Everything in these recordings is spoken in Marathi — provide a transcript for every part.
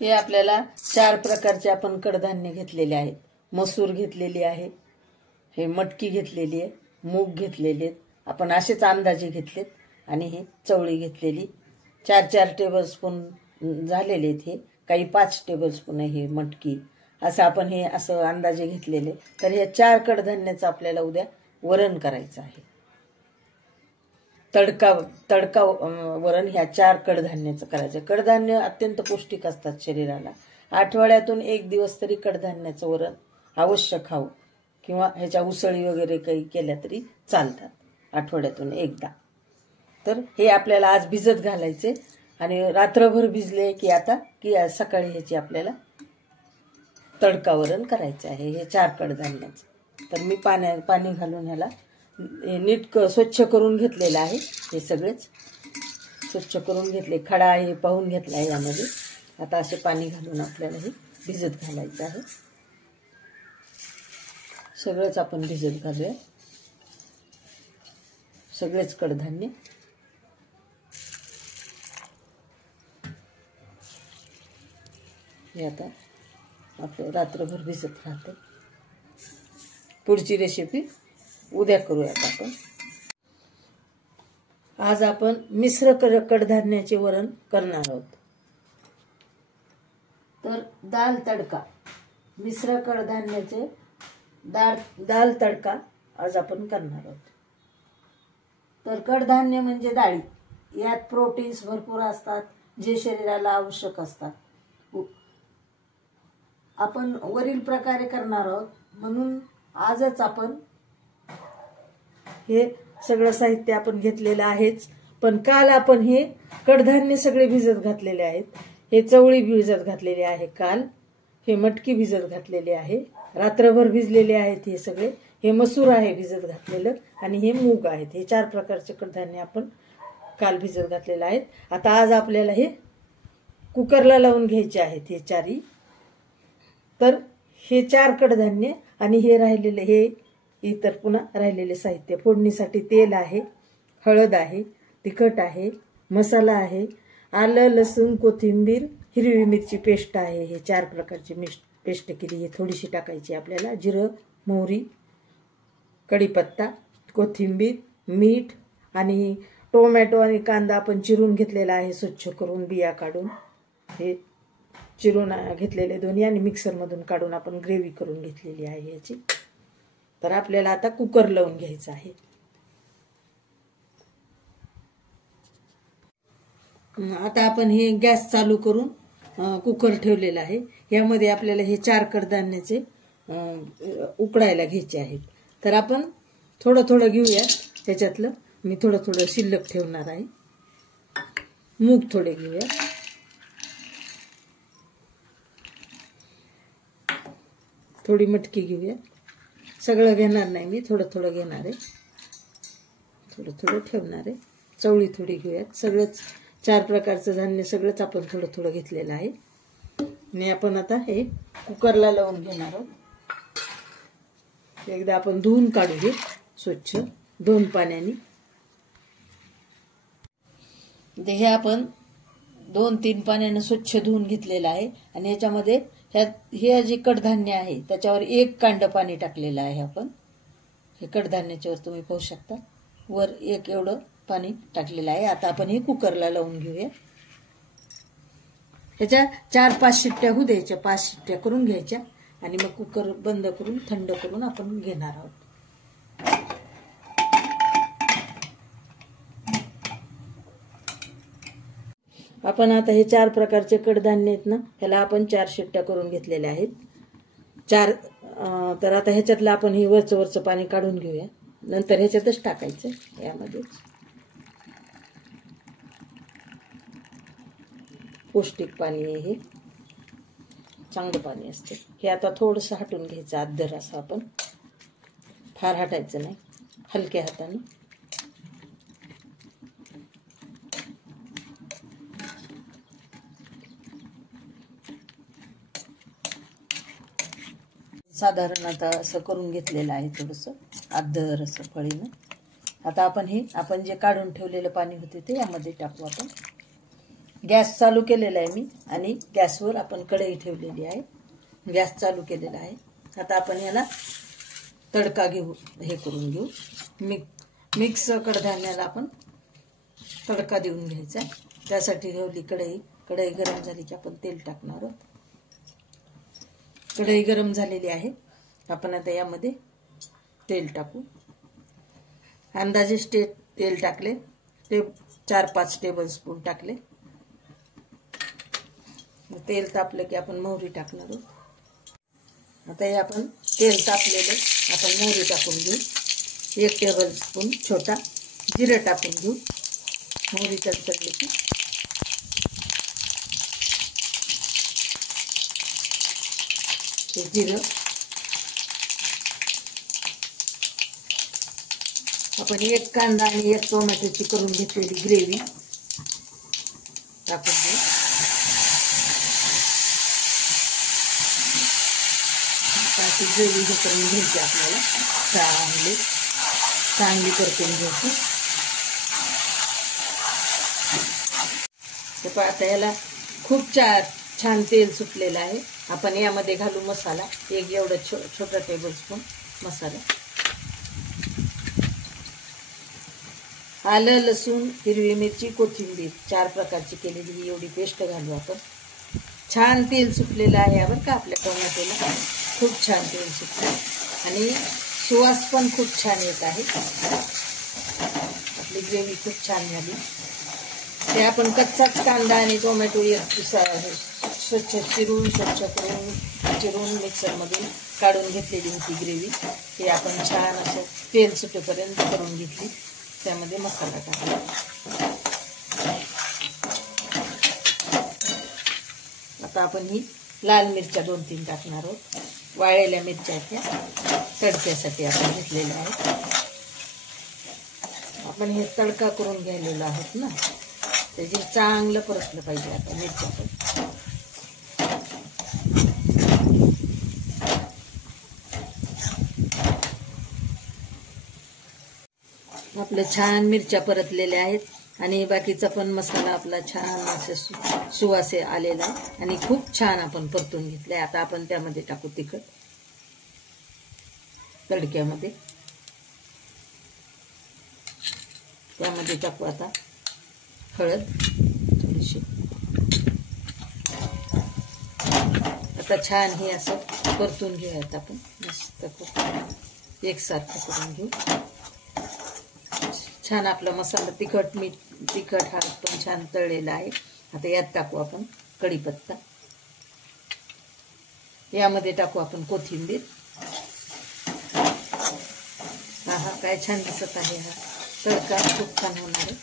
हे आपल्याला 4 प्रकारचे आपण कडधान्य घेतलेले आहेत. मसूर घेतलेली आहे, हे मटकी घेतलेली आहे, मूग घेतलेले आहेत, आपण असेच अंदाजे घेतलेत, आणि हे चवळी घेतलेली 4-4 टेबलस्पून झालेले आहेत. हे काही 5 टेबलस्पून आहे हे मटकी, असं आपण हे असं अंदाजे घेतलेले. तर हे 4 कडधान्याचं आपल्याला उद्या वरण करायचं आहे. तडका वरण ह्या 4 कडधान्याचं करायचं. कडधान्य अत्यंत पौष्टिक असतात शरीराला. आठवड्यातून 1 दिवस तरी कडधान्याचं वरण अवश्य खाऊ, किंवा ह्याच्या उसळी वगैरे काही केल्या तरी चालतात आठवड्यातून एकदा. तर हे आपल्याला आज भिजत घालायचे, आणि रात्रभर भिजले की सकाळी ह्याची आपल्याला तडका वरण करायचं आहे हे 4 कडधान्याचं. तर मी पाणी घालून ह्याला नीट स्वच्छ करून घेतलेलं आहे. हे सगळेच स्वच्छ करून घेतले, खडा आहे पाहून घेतला आहे यामध्ये. आता असे पाणी घालून आपल्याला हे भिजत घालायचं आहे. सगळंच आपण भिजत घालूया, सगळेच कडधान्य. हे आता आपलं रात्रभर भिजत राहते. पुढची रेसिपी उद्या करूयात आपण. आज आपण मिश्र कडधान्याचे वरण करणार आहोत. तर दाल तडका, मिश्र कडधान्याचे दाल तडका आज आपण करणार आहोत. तर कडधान्य म्हणजे डाळी, यात प्रोटीन्स भरपूर असतात जे शरीराला आवश्यक असतात. आपण वरील प्रकारे करणार आहोत, म्हणून आजच आपण हे सगळं साहित्य आपण घेतलेलं आहेच. पण काल आपण हे कडधान्य सगळे भिजत घातलेले आहेत. हे चवळी भिजत घातलेली आहे काल, हे मटकी भिजत घातलेली आहे, रात्रभर भिजलेले आहेत हे सगळे. हे मसूर आहे भिजत घातलेलं, आणि हे मूग आहेत. हे 4 प्रकारचे कडधान्य आपण काल भिजत घातलेले आहेत. आता आज आपल्याला हे कुकरला लावून घ्यायचे आहेत हे 4ही. तर हे 4 कडधान्य आणि हे राहिलेले, हे इतर पुन्हा राहिलेले साहित्य. फोडणीसाठी तेल आहे, हळद आहे, तिखट आहे, मसाला आहे, आलं लसूण कोथिंबीर हिरवी मिरची पेस्ट आहे. हे 4 प्रकारची पेस्ट केली, हे थोडीशी टाकायची आपल्याला. जिरं मोहरी कढीपत्ता कोथिंबीर मीठ, आणि टोमॅटो आणि कांदा आपण चिरून घेतलेला आहे स्वच्छ करून बिया काढून. हे चिरून घेतलेले दोन्ही, आणि मिक्सरमधून काढून आपण ग्रेव्ही करून घेतलेली आहे याची. तर आपल्याला आता कुकर लावून घ्यायचं आहे. आता आपण हे गॅस चालू करून कुकर ठेवलेला आहे. यामध्ये आपल्याला हे 4 कडधान्याचे उकडायला घ्यायचे आहेत. तर आपण थोडं थोडं घेऊया त्याच्यातलं. मी थोडं थोडं शिल्लक ठेवणार आहे. मूग थोडे घेऊया, थोडी मटकी घेऊया. सगळं घेणार नाही मी, थोडं थोडं घेणार आहे, थोडं थोडं ठेवणार आहे. चवळी थोडी घेऊयात. सगळंच 4 प्रकारचं धान्य सगळंच आपण थोडं थोडं घेतलेलं आहे. आणि आपण आता हे कुकरला लावून घेणार आहोत. एकदा आपण धुवून काढू हे स्वच्छ 2 पाण्याने. हे आपण 2-3 पाण्याने स्वच्छ धुवून घेतलेलं आहे. आणि ह्याच्यामध्ये हे जे कडधान्य आहे त्याच्यावर 1 कांड पाणी टाकलेलं आहे आपण. हे कडधान्याच्यावर तुम्ही पाहू शकता, वर 1 एवढं पाणी टाकलेलं आहे. आता आपण हे कुकरला लावून घेऊया. ह्याच्या 4-5 शिट्ट्या होऊ द्यायच्या, 5 शिट्ट्या करून घ्यायच्या, आणि मग कुकर बंद करून थंड करून आपण घेणार आहोत. आपण आता हे 4 प्रकारचे कडधान्य आहेत ना, ह्याला आपण 4 शिट्ट्या करून घेतलेल्या आहेत. 4 तर आता ह्याच्यातलं आपण हे वरचं पाणी काढून घेऊया. नंतर ह्याच्यातच टाकायचं यामध्ये. पौष्टिक पाणी आहे हे, चांगलं पाणी असते हे. आता थोडंसं हटून घ्यायचं अद्दर असं आपण, फार हटायचं नाही, हलक्या हाताने. साधारण आता असं करून घेतलेलं आहे थोडंसं अद्दर असं फळीनं. आता आपण जे काढून ठेवलेलं पाणी होते ते यामध्ये टाकू आपण. गॅस चालू केलेला आहे मी आणि गॅसवर आपण कढई ठेवलेली आहे. गॅस चालू केलेला आहे. आता आपण याला तडका घेऊ, हे करून घेऊ. मिक्स कडधान्याला आपण तडका देऊन घ्यायचा. त्यासाठी ठेवली कढई. कढई गरम झाली की आपण तेल टाकणार आहोत. कढई गरम झालेली आहे. आपण आता यामध्ये तेल टाकू. अंदाजे तेल टाकले ते 4-5 टेबलस्पून टाकले. तेल तापलं की आपण मोहरी टाकणार आहोत. आता हे आपण तेल तापलेलं आपण मोहरी टाकून घेऊ. 1 टेबलस्पून छोटा जिरं टाकून घेऊ. मोहरी तडतडली की जिरं आपण 1 कांदा आणि 1 टोमॅटोची करून घेतलेली ग्रेव्ही टाकून घेऊ. अशी ग्रेव्ही करून घ्यायची आपल्याला. चांगली परतून घ्यायची. आता याला खूप छान तेल सुटलेलं आहे. आपण यामध्ये घालू मसाला. एक एवढं छोटा टेबलस्पून मसाला. आलं, लसूण, हिरवी मिरची, कोथिंबीर 4 प्रकारची केलेली ही एवढी पेस्ट घालू आपण. छान तेल सुटलेलं आहे बरं का आपल्या टोमॅटोला. खूप छान तेल सुटलं आणि सुवास पण खूप छान येत आहे. आपली ग्रेव्ही खूप छान झाली. ते आपण कच्चाच कांदा आणि टोमॅटो स्वच्छ चिरून मिक्सरमधून काढून घेतलेली होती ग्रेव्ही. ते आपण छान असं तेल सुटेपर्यंत करून घेतली. त्यामध्ये मसाला टाकला. आता आपण ही लाल मिरच्या 2-3 टाकणार आहोत. वाळलेल्या मिरच्या त्या तडक्यासाठी आपण घेतलेल्या आहेत. आपण हे तडका करून घ्यायलेलो आहोत ना, त्याचे चांगलं परतलं पाहिजे. आता मिरच्या पण आपल्या छान मिरच्या परतलेल्या आहेत आणि बाकीचा पण मसाला आपला छान असं सुवास आलेला आहे आणि खूप छान आपण परतून घेतलाय. आता आपण त्यामध्ये टाकू तिखट. तडक्यामध्ये त्यामध्ये टाकू आता हळद थोडीशी. आता छान हे असं परतून घेऊयात आपण. मस्त एकसारखं करून घेऊ. छान आपला मसाला तिखट हळद पण छान तळलेला आहे. आता यात टाकू आपण कढीपत्ता. यामध्ये टाकू आपण कोथिंबीर. हा काय छान दिसत आहे. हा तडका खूप छान होणार आहे.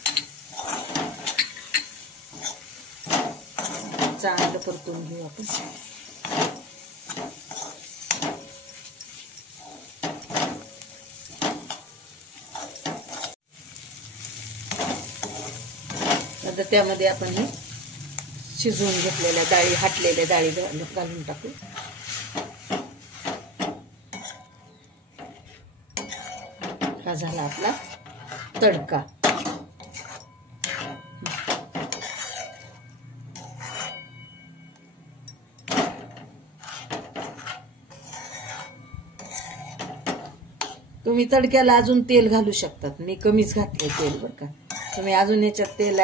चांगलं परतून घेऊ आपण. आता त्यामध्ये आपण हे शिजवून घेतलेल्या डाळी, हाटलेल्या डाळी घालून टाकू. हा झाला आपला तडका. तुम्ही तडक्याला अजून तेल घालू शकतात. मी कमीच घातले तेल बरं का. तुम्ही अजून याच्यात तेल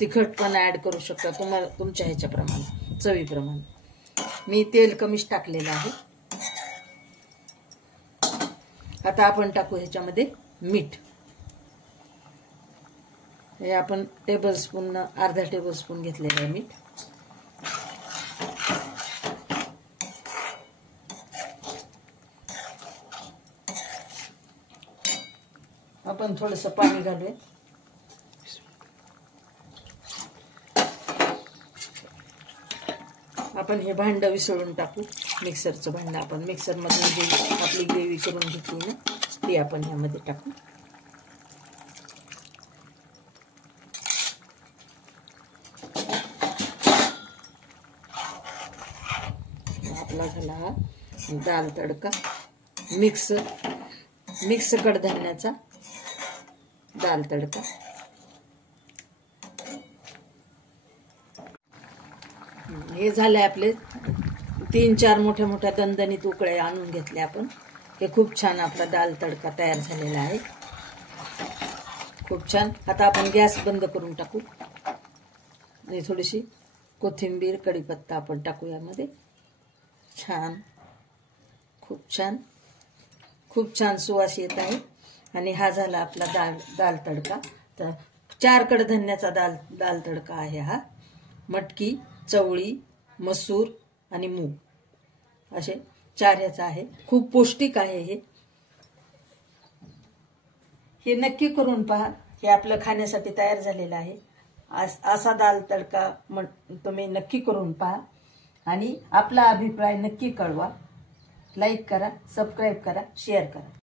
तिखट पण ऍड करू शकता. तुम्हाला तुमच्या ह्याच्याप्रमाणे, चवीप्रमाणे. मी तेल कमीच टाकलेलं आहे. आता आपण टाकू ह्याच्यामध्ये मीठ. हे आपण टेबलस्पून, अर्धा टेबलस्पून घेतलेलं आहे मीठ. आपण थोडंसं पाणी घालूया. आपण हे भांड विसळून टाकू. मिक्सरचं भांड आपण मिक्सरमध्ये जी आपली ग्रेव्ही करून घेतली ना, ती आपण ह्यामध्ये टाकू. आपला झाला हा दाल तडका. मिक्स कडधान्याचा दाल तडका. हे झाले आपले 3-4 मोठ्या मोठ्या दणदणीत उकळे आणून घेतले आपण. हे खूप छान आपला दाल तडका तयार झालेला आहे. खूप छान. आता आपण गॅस बंद करून टाकू आणि थोडीशी कोथिंबीर कढीपत्ता आपण टाकू यामध्ये. छान, खूप छान, खूप छान सुवास येत आहे. आणि हा झाला आपला दाल तडका. तर 4 कडधान्याचा दाल तडका आहे हा. मटकी, चवळी, मसूर आणि मूग असे 4 ह्याचा आहे. खूप पौष्टिक आहे हे नक्की करून पहा. हे आपलं खाण्यासाठी तयार झालेलं आहे. असा दाल तडका तुम्ही नक्की करून पहा आणि आपला अभिप्राय नक्की कळवा. लाईक करा, सबस्क्राईब करा, शेअर करा.